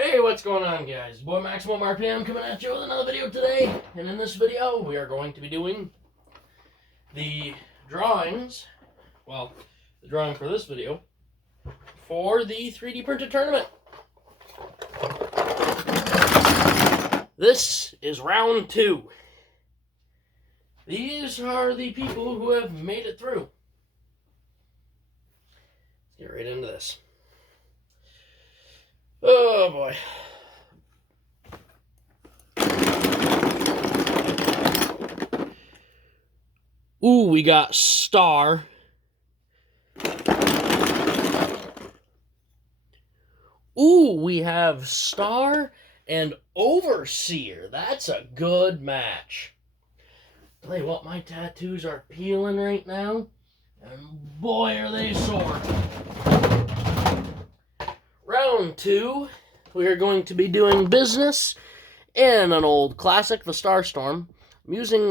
Hey, what's going on, guys? Boy Maximum RPM coming at you with another video today. And in this video, we are going to be doing the drawings, well, the drawing for this video, for the 3D printed tournament. This is round 2. These are the people who have made it through. Let's get right into this. Oh, boy. Ooh, we got Star. Ooh, we have Star and Overseer. That's a good match. Tell you what, my tattoos are peeling right now, and boy, are they sore. Round 2, we are going to be doing business in an old classic, the Starstorm. I'm using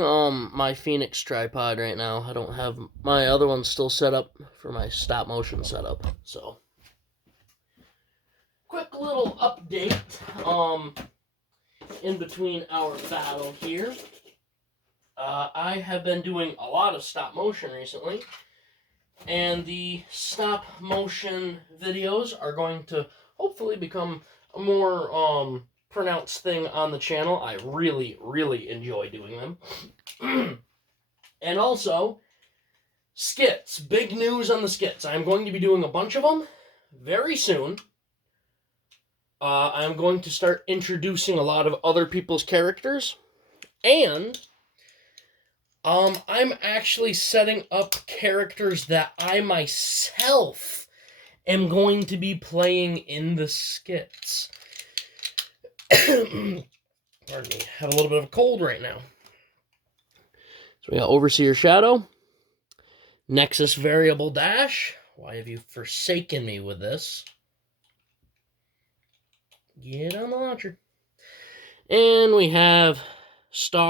my Phoenix tripod right now. I don't have my other one still set up for my stop motion setup. So, quick little update in between our battle here. I have been doing a lot of stop motion recently, and the stop motion videos are going to hopefully become a more pronounced thing on the channel. I really, really enjoy doing them. And also, skits. Big news on the skits. I'm going to be doing a bunch of them very soon. I'm going to start introducing a lot of other people's characters. And I'm actually setting up characters that I myself am going to be playing in the skits. Pardon me, have a little bit of a cold right now. So we got Overseer Shadow, Nexus Variable Dash. Why have you forsaken me with this? Get on the launcher. And we have Flash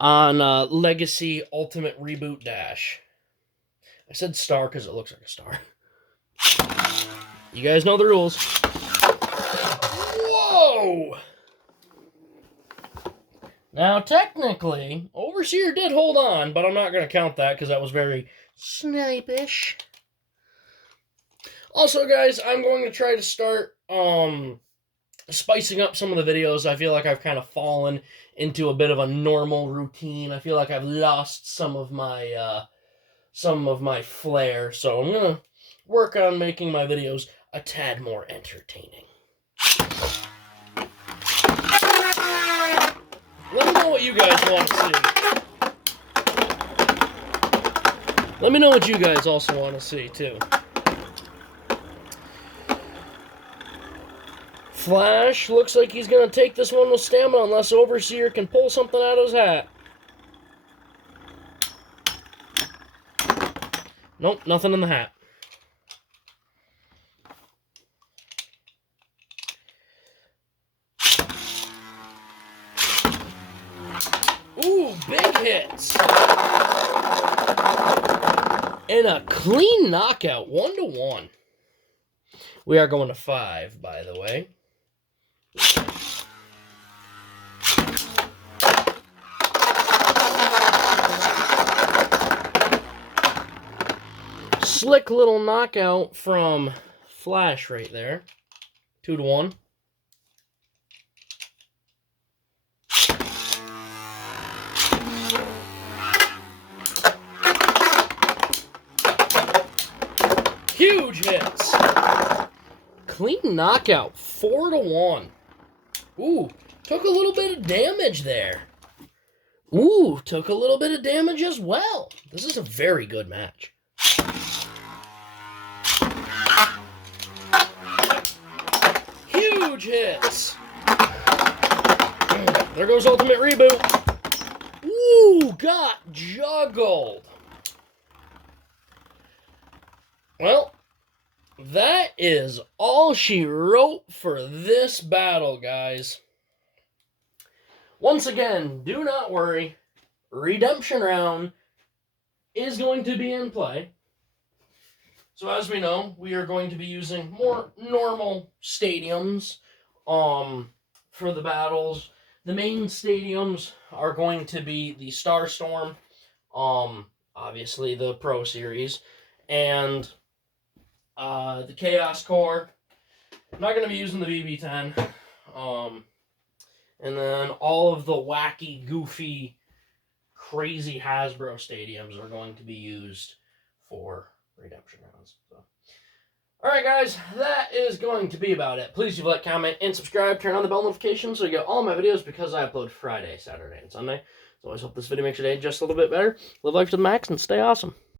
on Legacy Ultimate Reboot Dash. I said Star because it looks like a star. You guys know the rules. Whoa! Now, technically, Overseer did hold on, but I'm not going to count that because that was very snipish. Also, guys, I'm going to try to start spicing up some of the videos. I feel like I've kind of fallen into a bit of a normal routine. I feel like I've lost some of my flair. So I'm going to work on making my videos a tad more entertaining. Let me know what you guys want to see. Let me know what you guys also want to see, too. Flash looks like he's going to take this one with stamina unless Overseer can pull something out of his hat. Nope, nothing in the hat. Ooh, big hits. And a clean knockout, 1-1. We are going to 5, by the way. Slick little knockout from Flash right there. 2-1. Huge hits. Clean knockout, 4-1. Ooh, took a little bit of damage there. Ooh, took a little bit of damage as well. This is a very good match. Huge hits. There goes Ultimate Reboot. Ooh, got juggled. Well, that is all she wrote for this battle, guys. Once again, do not worry. Redemption round is going to be in play. So as we know, we are going to be using more normal stadiums for the battles. The main stadiums are going to be the Starstorm, obviously the Pro Series, and the Chaos Core. I'm not going to be using the BB-10. And then all of the wacky, goofy, crazy Hasbro stadiums are going to be used for redemption rounds. So. Alright guys, that is going to be about it. Please leave a like, comment, and subscribe. Turn on the bell notifications so you get all my videos because I upload Friday, Saturday, and Sunday. So I always hope this video makes your day just a little bit better. Live life to the max and stay awesome.